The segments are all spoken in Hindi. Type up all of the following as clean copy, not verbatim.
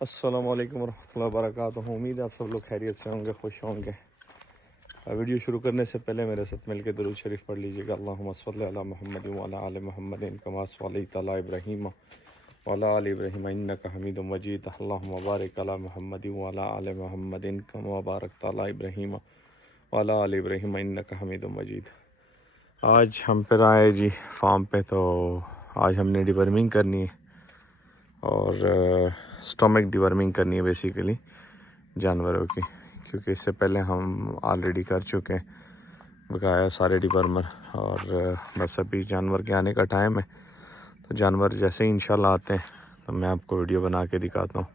अस्सलाम वालेकुम रहमतुल्लाहि व बरकातुहू। उम्मीद है आप सब लोग खैरियत से होंगे, खुश होंगे। वीडियो शुरू करने से पहले मेरे साथ मिलकर दुरूद शरीफ पढ़ लीजिएगा। अल्लाहुम्मा सल्लि अला मुहम्मद व अला आलि मुहम्मद कमा सल्लैता अला इब्राहीम व अला आलि इब्राहीम इन्नका हमीदुम मजीद। अल्लाहुम्मा बारिक अला मुहम्मद व अला आलि मुहम्मद कमा बारकता अला इब्राहीम व अला आलि इब्राहीम इन्नका हमीदुम मजीद। आज हम फिर आए जी फार्म पे। तो आज हमने डिवर्मिंग करनी है और स्टमक डिवर्मिंग करनी है बेसिकली जानवरों की, क्योंकि इससे पहले हम ऑलरेडी कर चुके हैं बकाया सारे डिवर्मर। और बस अभी जानवर के आने का टाइम है, तो जानवर जैसे ही इंशाल्लाह आते हैं तो मैं आपको वीडियो बना के दिखाता हूँ।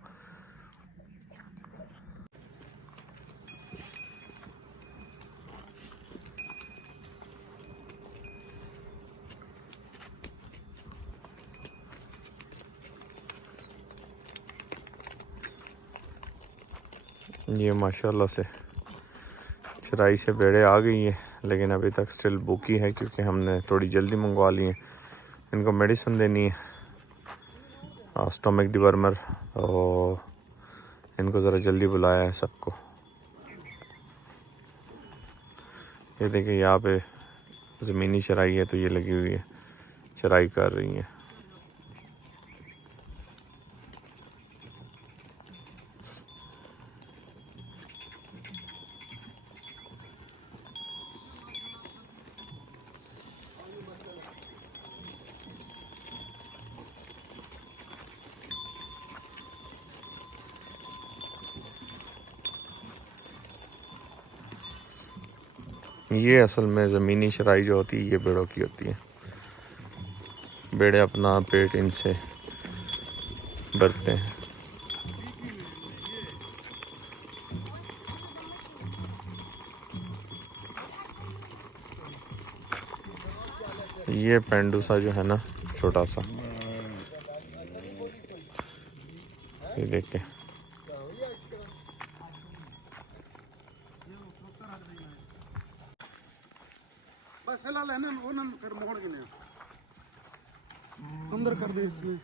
ये माशाल्लाह से चराई से भेड़ें आ गई हैं, लेकिन अभी तक स्टिल बुकी है क्योंकि हमने थोड़ी जल्दी मंगवा ली है। इनको मेडिसिन देनी है स्टमक डिवर्मर, और इनको ज़रा जल्दी बुलाया है सबको। ये देखिए यहाँ पे ज़मीनी चराई है, तो ये लगी हुई है, चराई कर रही हैं। ये असल में ज़मीनी चराई जो होती है ये भेड़ों की होती है। भेड़ें अपना पेट इनसे भरते हैं। ये पेंडूसा जो है ना छोटा सा, ये देखें। बस फिलहाल है ना वो ना फिर मोड़ के ले अंदर कर दे इसमें।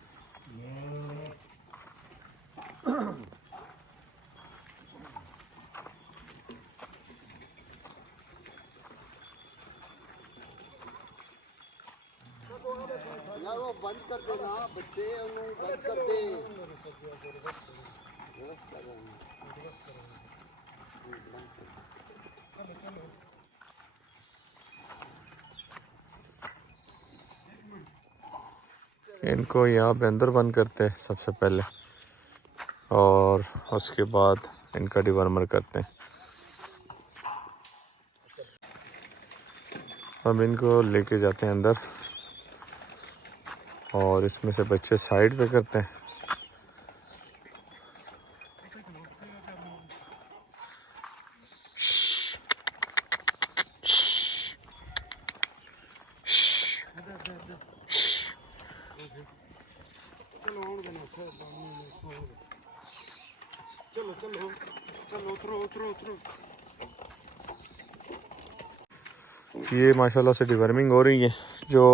यार वो बंद कर देना बच्चे, उन्हें बंद कर दे। इनको यहाँ पे अंदर बंद करते हैं सबसे पहले, और उसके बाद इनका डिवर्मर करते हैं। अब इनको लेके जाते हैं अंदर और इसमें से बच्चे साइड पे करते हैं। चलो चलो चलो उतरो उतरो उतरो। ये माशाल्लाह से डिवर्मिंग हो रही है। जो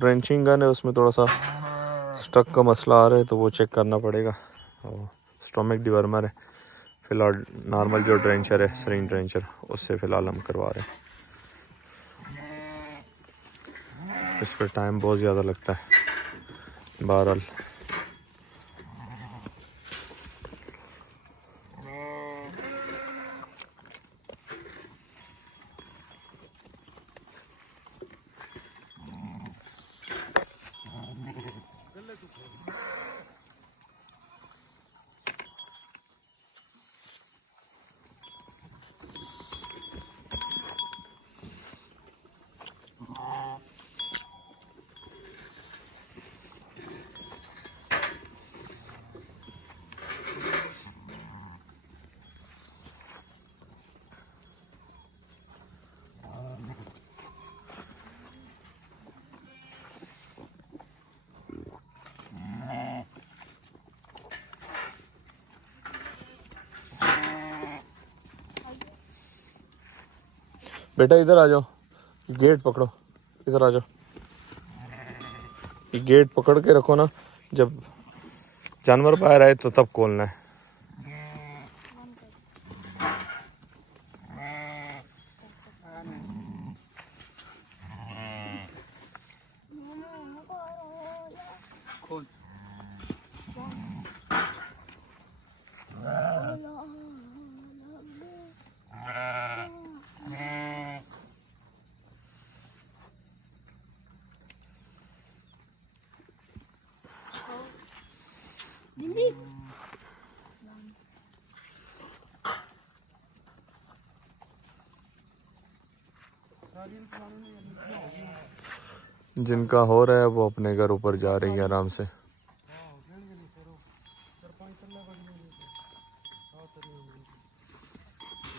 ड्रेंचिंग गन है उसमें थोड़ा सा स्टक का मसला आ रहा है, तो वो चेक करना पड़ेगा। और स्टोमिक डिवर्मर है फ़िलहाल, नॉर्मल जो ड्रेंचर है सरीन ड्रेंचर उससे फ़िलहाल हम करवा रहे हैं। इस पर टाइम बहुत ज़्यादा लगता है बहरहाल। बेटा इधर आ जाओ, गेट पकड़ो, इधर आ जाओ। ये गेट पकड़ के रखो ना, जब जानवर बाहर आए तो तब खोलना है। जिनका हो रहा है वो अपने घर ऊपर जा रही है आराम से।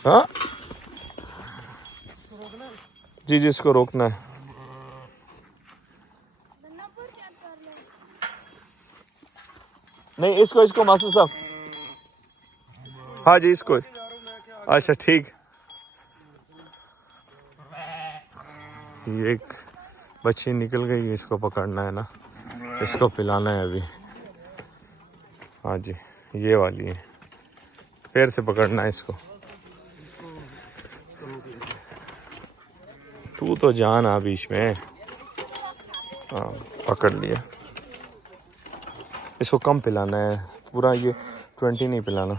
हाँ जी जी, इसको रोकना है। नहीं इसको मास्टर साहब, हाँ जी इसको। अच्छा ठीक। ये एक बच्ची निकल गई है, इसको पकड़ना है ना, इसको पिलाना है अभी। हाँ जी ये वाली है, पैर से पकड़ना है इसको। तू तो जाना बीच में। हाँ पकड़ लिया। इसको कम पिलाना है, पूरा ये 20 नहीं पिलाना,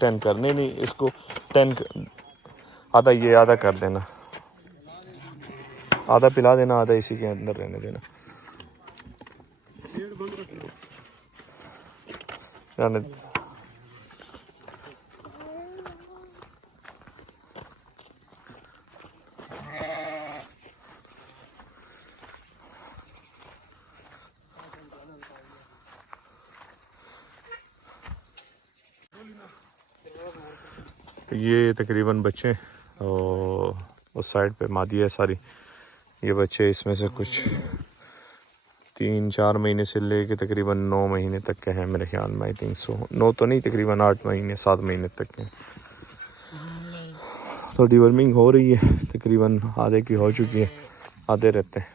10 करने नहीं, इसको 10 आधा ये आधा कर देना, आधा पिला देना, आधा इसी के अंदर रहने देना। जाने ये तकरीबन बच्चे और उस साइड पे मादी है सारी। ये बच्चे इसमें से कुछ 3-4 महीने से लेके तकरीबन 9 महीने तक के हैं मेरे ख्याल में। आई थिंक सो 9 तो नहीं, तकरीबन 8 महीने 7 महीने तक के। तो डिवर्मिंग हो रही है, तकरीबन आधे की हो चुकी है, आधे रहते हैं।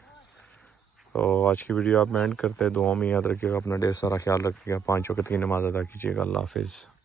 तो आज की वीडियो आप में एंड करते हैं। दुआ में याद रखिएगा, अपना ढेर सारा ख्याल रखिएगा, 5 वक्त की नमाज़ अदा कीजिएगा। अल्लाह हाफिज़।